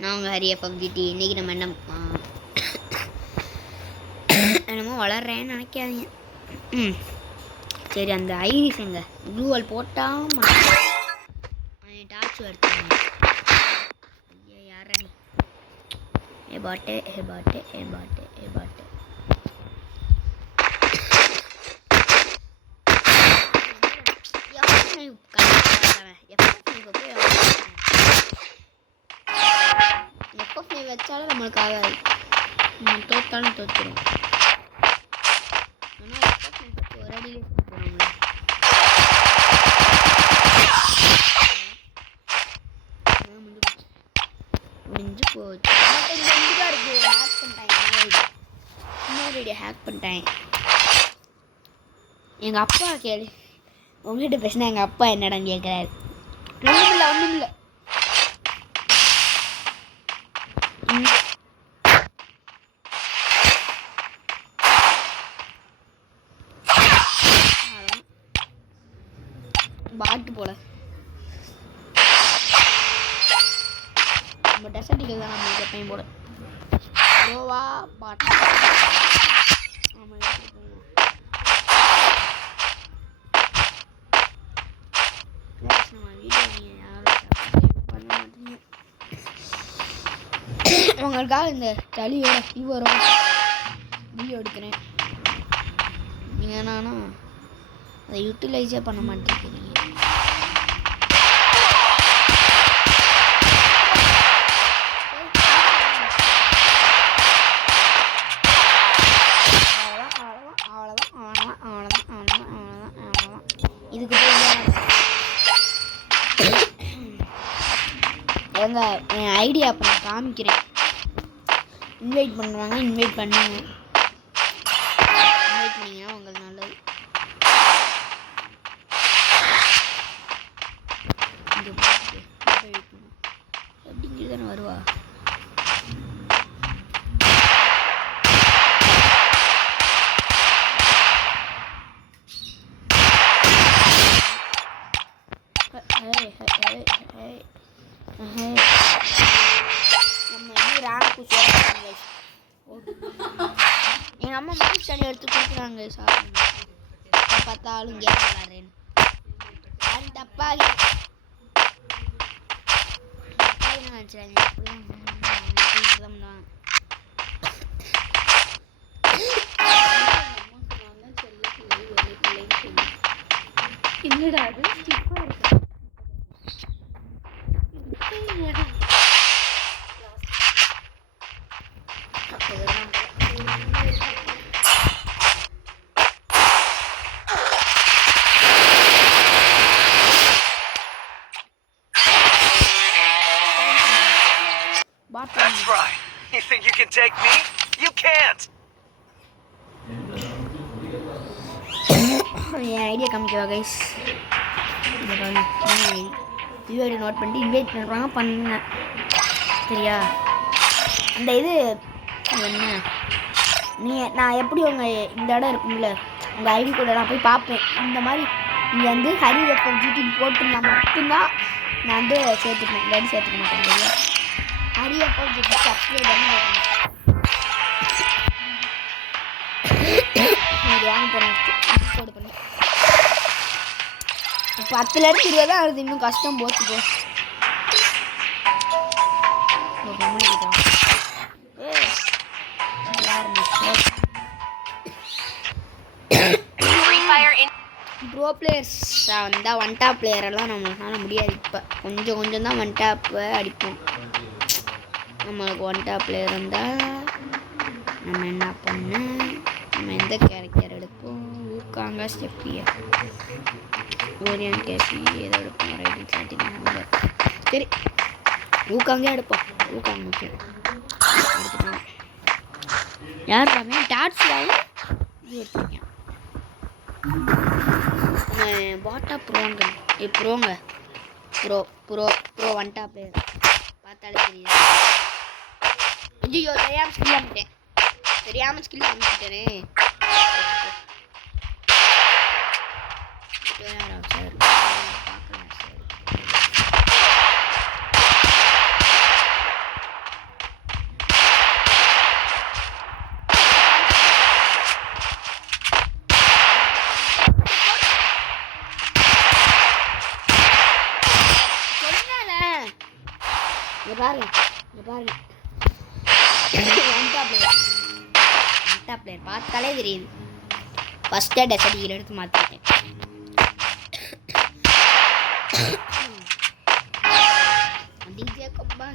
நான் உங்கள் ஹரி எஃப்எஃப்ஜிடி. இன்றைக்கி நம்ம என்னமோ வளர்றேன்னு நினைக்காதீங்க. சரி, அந்த ஐரிஸ் எங்க க்ளூவால் போட்டால் டார்ச் எடுத்துங்க. ஐயா யாரா நீ? ஏ பாட்டு வச்சாலும் நம்மளுக்கு ஆகாது. தோத்தாலும் தோத்துரும். ஒரு அடியிலே முடிஞ்சு போச்சு. ஹேக் பண்ணிட்டேன். எங்கள் அப்பா கேளு, உங்ககிட்ட பேசினா எங்கள் அப்பா என்னடான்னு கேட்குறாரு. ஒன்றும் இல்லை பாட்டு போல நம்ம டெசர்ட்டிகள் தான் நம்ம எப்பயும் போல ரோவா பாட்டு. உங்களுக்காக இந்த சளியோட ஃபீவரோட வீடியோ எடுக்கிறேன். நீங்கள் என்னன்னா அதை யூட்டிலைஸே பண்ண மாட்டேங்கிறீங்க. இதுக்கு எங்க என் ஐடியா அப்போ நான் காமிக்கிறேன். இன்வைட் பண்ணுவாங்க, இன்வைட் பண்ணுங்க. இன்வைட் பண்ணிங்கன்னா உங்களுக்கு நல்லது. அப்படிங்கிறது தானே வருவா. நம்ம இன்னும் ரேங்க்கு சொல்கிறாங்க. எங்கள் அம்மா மூணு ஸ்டாண்ட் எடுத்து கொடுக்குறாங்க. சாப்பிடுங்க பார்த்தாலும் கேம் விளாட்றேன்னு தப்பாக நினச்சிடாங்க. என்னடா அது ஸ்டிப்பாக இருக்கு. That's right. You think you can take me? You can't. என் ஐடியா காமிக்கவா கைஸ்? ஐடி நோட் பண்ணிட்டு இன்வைட் பண்ணுறாங்க பண்ணுங்க. சரியா? அந்த இது என்ன நான் எப்படி உங்கள் இந்த இடம் இருக்கும்ல உங்கள் ஐடி கூட நான் போய் பார்ப்பேன். இந்த மாதிரி இங்கே வந்து ஹரி எஃப்எஃப்ஜிடி போட்டுருந்தா மட்டும்தான் நான் வந்து சேர்த்துப்பேன். இல்லாட்டி சேர்த்துக்க மாட்டேன். சரியா? ஹரி எஃப்எஃப்ஜிடி சப்ஸ்கிரைப் வாங்க போகிறேன். போடு பண்ணி 10லேருந்து 20 தான் வருது. இன்னும் கஷ்டம் போச்சு போ. ப்ரோ பிளேயர்ஸ் வந்தால் ஒன் டாப் பிளேயரெல்லாம் நம்மளால முடியாது. இப்போ கொஞ்சம் தான் ஒன் டாப்பை அடிப்போம். நம்மளுக்கு ஒன் டாப் பிளேயர் வந்தால் நம்ம என்ன பண்ண, நம்ம எந்த கேரக்டர் எடுப்போம்? ஊக்காங்க, ஸ்டெப்பியர், ஓரியன் கேசி ஏதோ எடுப்போம். Writing starting number. சரி, ஊக்காங்கே எடுப்போம். ஊக்காங்க முக்கியம். எடுத்துக்கலாம். யார் பாருங்க டாட்ஸ்லாவும் இது எடுத்துருக்கேன். பாட்டா ப்ரோங்க ப்ரோ ஒன் டாப் பிளேயர் பார்த்தாலே தெரியுது. ஐயோ தெரியாமல் ஸ்கில் அனுப்பிட்டேனே. சார் பார்க்கலாம் சார். இங்க பாருங்க ஒன் டாப் பிளேயர் பார்த்தாலே தெரியுது. ஃபர்ஸ்டே டெசர்ட் ஈகிள் எடுத்து மாற்றிட்டேன். டிஜே கொம்பா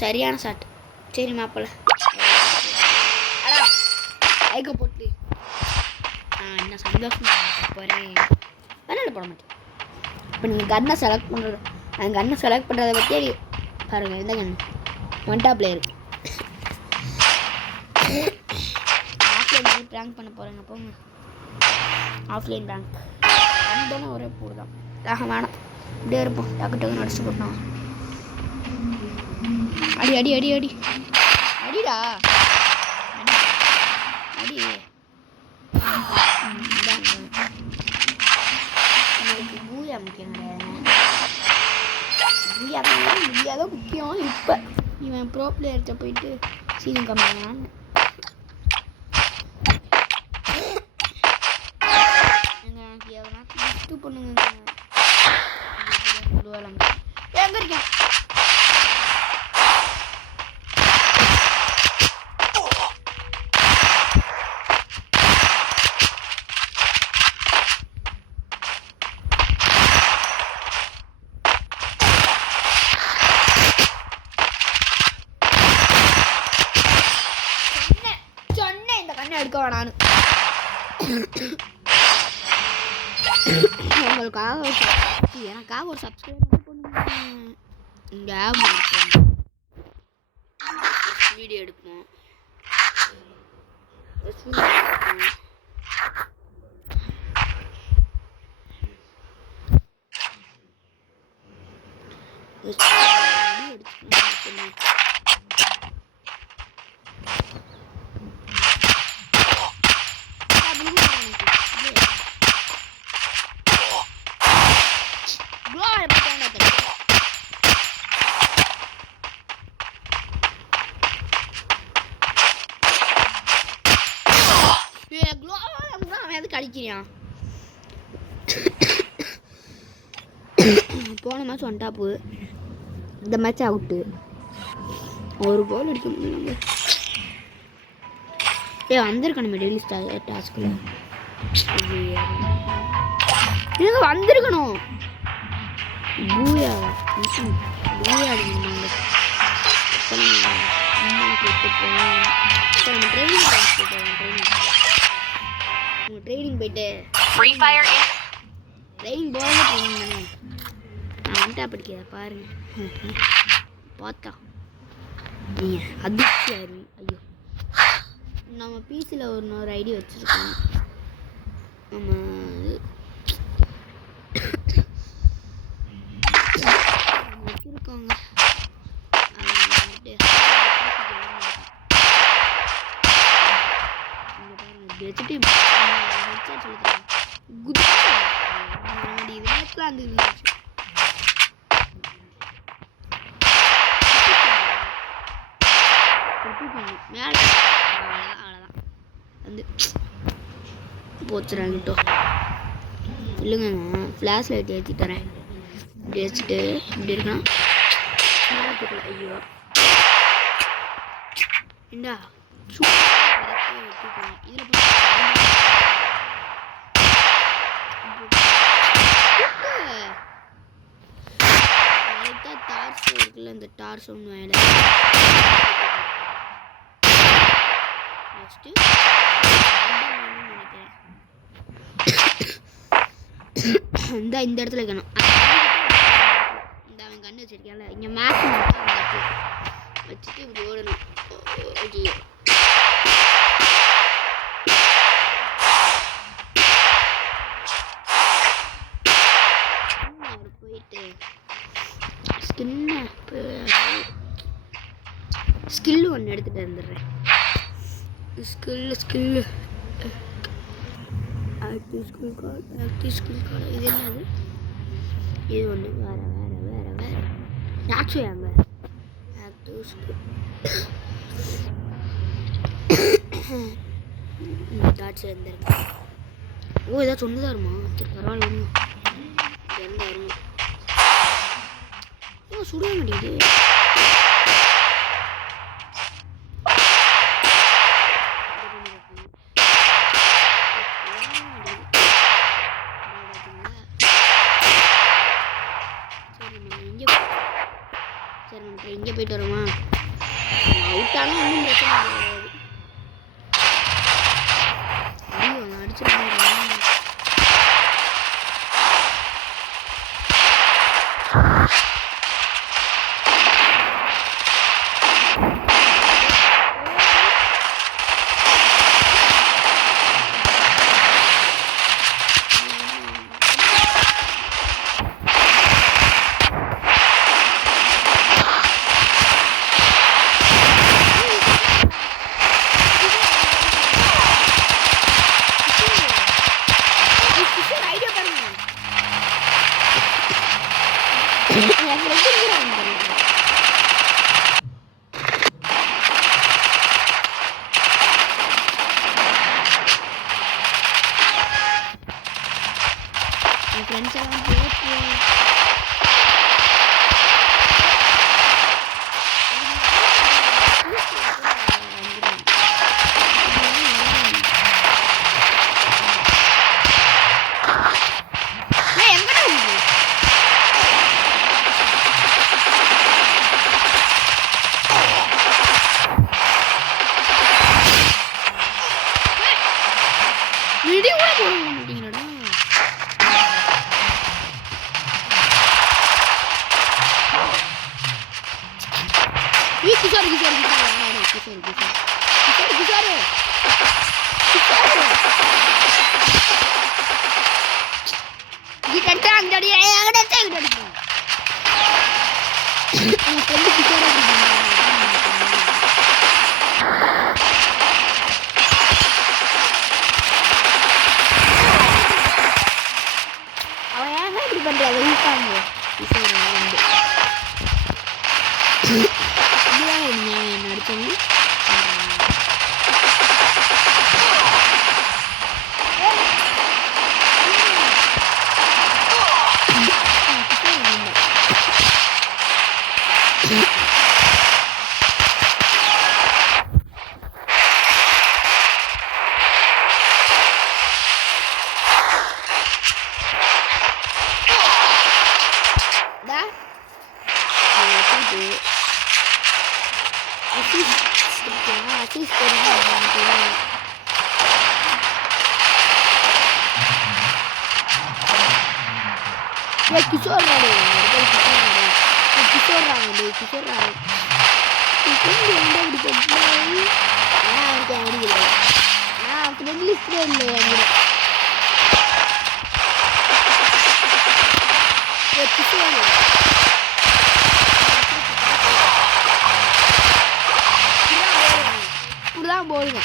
சரியான ஷாட். சரி மாப்பிள்ள ஐக்க போட்டு நான் என்ன சந்தோஷமா போகிறேன். அதனால போட மாட்டேன். இப்போ நீங்கள் கன்னை செலக்ட் பண்ணுறது அந்த கன்னை செலக்ட் பண்ணுறதை பற்றி பாருங்கள். இந்த கன்று one tap player. Offline prank பண்ண போகிறேங்க. போங்க ஆஃப்லைன் ப்ராங்க் வந்தோன்னே ஒரே போடு தான். வேணாம் இப்படியே இருப்போம். டக்கு நடிச்சு போட்டோம். அடி அடிடா அடி. எனக்கு பூயா முக்கியம் கிடையாது. பூயா தான் முக்கியம். இப்போ இவன் ப்ரோ பிளேயர்கிட்ட போயிட்டு சீசன் கம்மியானான்னு எனக்கு எவனா கிஃப்ட் பண்ணுங்க. எங்கே இருக்கேன்? எடுக்க வேணான்னு எனக்காக ஒரு சப்ஸ்கிரைப் பண்ணுங்க. இங்கே வீடியோ எடுப்போம். கடிக்கிறான். போன மேட்ச் ஒன் டாப்பு, இந்த மேட்ச் அவுட்டு. ஒரு கோல் அடிக்க முடியல. வந்திருக்கணும் டெய்லி டாஸ்கில். இது வந்திருக்கணும். பூயா அடிக்கணும். ட்ரைனிங் போயிட்டு ஃப்ரீ ஃபயர் ட்ரைனிங் போகவே ட்ரைனிங் தானே. நான் வந்துட்டா படிக்கிறத பாருங்க. பார்த்தா நீங்கள் அதிர்ச்சியாரு. ஐயோ நம்ம பிசியில் ஒரு ஐடி வச்சுருக்கோம். நம்ம வச்சுருக்கோங்க. வச்சுட்டு மேலே அவ்வளோதான் வந்து போச்சுறாங்கிட்டோ. இல்லைங்க ஃப்ளாஷ் லைட் ஏற்றி தரேன். இப்படி வச்சுட்டு இப்படி இருக்கான். ஐயோ ஏண்டா இதில் டார்ஸ் இருக்குல்ல, இந்த டார்ஸ் ஒன்று மேலே ஃபஸ்ட்டு நினைக்கிறேன். இந்த இடத்துல இருக்கணும். இந்த அவன் கண்ணு வச்சிருக்கேன்ல, இங்கே மேப் வச்சுட்டு இப்படி ஓடணும். போயிட்டு ஸ்கில்லு ஒன்று எடுத்துகிட்டு வந்துடுறேன். Skill active skill card. இது என்னது? இது ஒன்று வேறு யாச்சும் ஏங்க ஆக்டிவ் ஸ்கில் டாட்ஸ் இருந்திருக்கு. ஓ ஏதாச்சும் ஒன்று தான் வருமா? சரி பரவாயில்ல. எந்த வருமா? ஓ சுட மாட்டேங்குது. இங்கே போயிட்டு வருமா? அவுட்டாலும் ஒன்றும் பிரச்சனை கிடையாது. ஐயோ அடிச்சிருக்காங்க. ஃப்ரெண்ட்ஸ் எல்லாம் போட்டு வீடியோ கூட போட மாட்டீங்களா? கிசாரு அவன் ஏன் இப்படி பண்றாங்க? ஊக்காங்க என்ன அடிச்சவங்க கிஷோர் இப்படிதான் போடுங்க.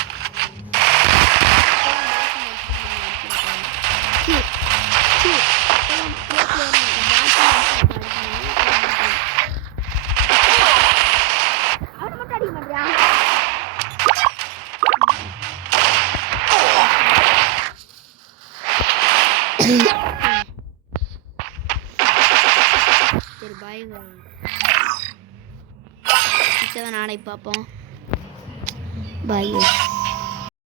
சரி பாய். நாளை பார்ப்போம். பாய்.